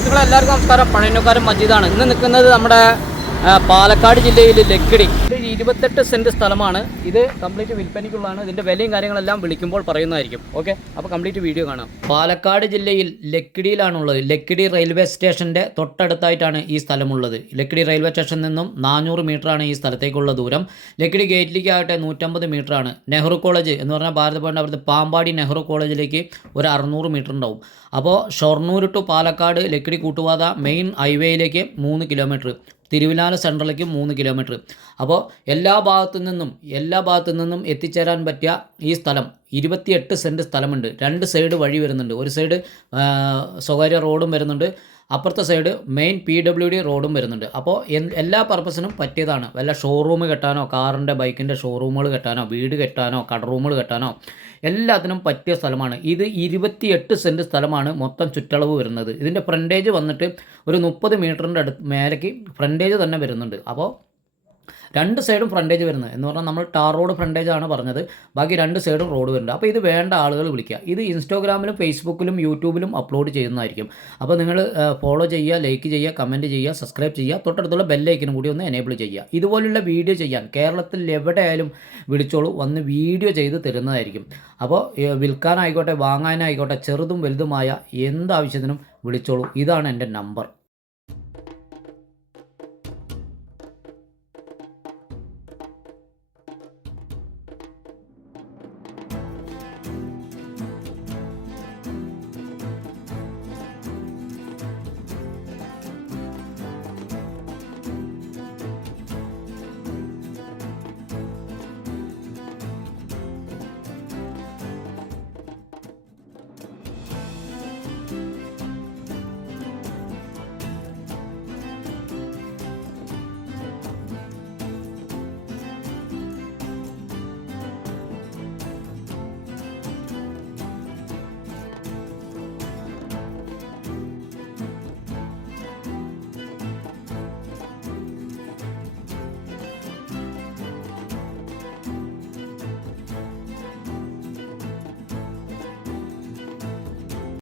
സുഹൃത്തുക്കളെല്ലാവർക്കും നമസ്കാരം. പഴയന്നൂക്കാരൻ മജീദാണ്. ഇന്ന് നിൽക്കുന്നത് നമ്മുടെ പാലക്കാട് ജില്ലയിൽ ലക്കിടി. ഇത് 28 സെൻറ്റ് സ്ഥലമാണ്. ഇത് കംപ്ലീറ്റ് വിൽപ്പനയ്ക്കുള്ളതാണ്. ഇതിൻ്റെ വിലയും കാര്യങ്ങളെല്ലാം വിളിക്കുമ്പോൾ പറയുന്നതായിരിക്കും. ഓക്കെ, അപ്പോൾ കംപ്ലീറ്റ് വീഡിയോ കാണാം. പാലക്കാട് ജില്ലയിൽ ലക്കിടിയിലാണുള്ളത്. ലക്കിടി റെയിൽവേ സ്റ്റേഷൻ്റെ തൊട്ടടുത്തായിട്ടാണ് ഈ സ്ഥലമുള്ളത്. ലക്കിടി റെയിൽവേ സ്റ്റേഷനിൽ നിന്നും 400 മീറ്ററാണ് ഈ സ്ഥലത്തേക്കുള്ള ദൂരം. ലക്കിടി ഗേറ്റിലേക്കാകട്ടെ 150 മീറ്ററാണ്. നെഹ്റു കോളേജ് എന്ന് പറഞ്ഞാൽ ഭാരതപ്പുഴൻ്റെ അവിടുത്തെ പാമ്പാടി നെഹ്റു കോളേജിലേക്ക് ഒരു 600 മീറ്റർ ഉണ്ടാവും. അപ്പോൾ ഷൊർണൂർ ടു പാലക്കാട് ലക്കിടി കൂട്ടുപാത മെയിൻ ഹൈവേയിലേക്ക് 3 കിലോമീറ്റർ, തിരുവിലാല സെൻട്രലിലേക്ക് 3 കിലോമീറ്റർ. അപ്പോൾ എല്ലാ ഭാഗത്തു നിന്നും എത്തിച്ചേരാൻ പറ്റിയ ഈ സ്ഥലം 28 സെൻറ്റ് സ്ഥലമുണ്ട്. 2 സൈഡ് വഴി വരുന്നുണ്ട്. ഒരു സൈഡ് സ്വകാര്യ റോഡും വരുന്നുണ്ട്, അപ്പുറത്തെ സൈഡ് മെയിൻ PWD റോഡും വരുന്നുണ്ട്. അപ്പോൾ എല്ലാ പർപ്പസിനും പറ്റിയതാണ്. വല്ല ഷോറൂം കെട്ടാനോ, കാറിൻ്റെ ബൈക്കിൻ്റെ ഷോറൂമുകൾ കെട്ടാനോ, വീട് കെട്ടാനോ, കട റൂമുകൾ കെട്ടാനോ എല്ലാത്തിനും പറ്റിയ സ്ഥലമാണ്. ഇത് 28 സെൻറ്റ് സ്ഥലമാണ് മൊത്തം ചുറ്റളവ് വരുന്നത്. ഇതിൻ്റെ ഫ്രണ്ടേജ് വന്നിട്ട് ഒരു 30 മീറ്ററിൻ്റെ മേലേക്ക് ഫ്രണ്ടേജ് തന്നെ വരുന്നുണ്ട്. അപ്പോൾ 2 സൈഡും ഫ്രണ്ടേജ് വരുന്നത് എന്ന് പറഞ്ഞാൽ നമ്മൾ ടാർ റോഡ് ഫ്രണ്ടേജ് ആണ് പറഞ്ഞത്. ബാക്കി 2 സൈഡും റോഡ് വരുന്നുണ്ട്. അപ്പോൾ ഇത് വേണ്ട ആളുകൾ വിളിക്കുക. ഇത് ഇൻസ്റ്റാഗ്രാമിലും ഫേസ്ബുക്കിലും യൂട്യൂബിലും അപ്ലോഡ് ചെയ്യുന്നതായിരിക്കും. അപ്പോൾ നിങ്ങൾ ഫോളോ ചെയ്യുക, ലൈക്ക് ചെയ്യുക, കമൻറ്റ് ചെയ്യുക, സബ്സ്ക്രൈബ് ചെയ്യുക, തൊട്ടടുത്തുള്ള ബെല്ലൈക്കനും കൂടി ഒന്ന് എനേബിൾ ചെയ്യുക. ഇതുപോലുള്ള വീഡിയോ ചെയ്യാൻ കേരളത്തിൽ എവിടെയായാലും വിളിച്ചോളൂ, വന്ന് വീഡിയോ ചെയ്ത് തരുന്നതായിരിക്കും. അപ്പോൾ വിൽക്കാനായിക്കോട്ടെ, വാങ്ങാനായിക്കോട്ടെ, ചെറുതും വലുതുമായ എന്താവശ്യത്തിനും വിളിച്ചോളൂ. ഇതാണ് എൻ്റെ നമ്പർ.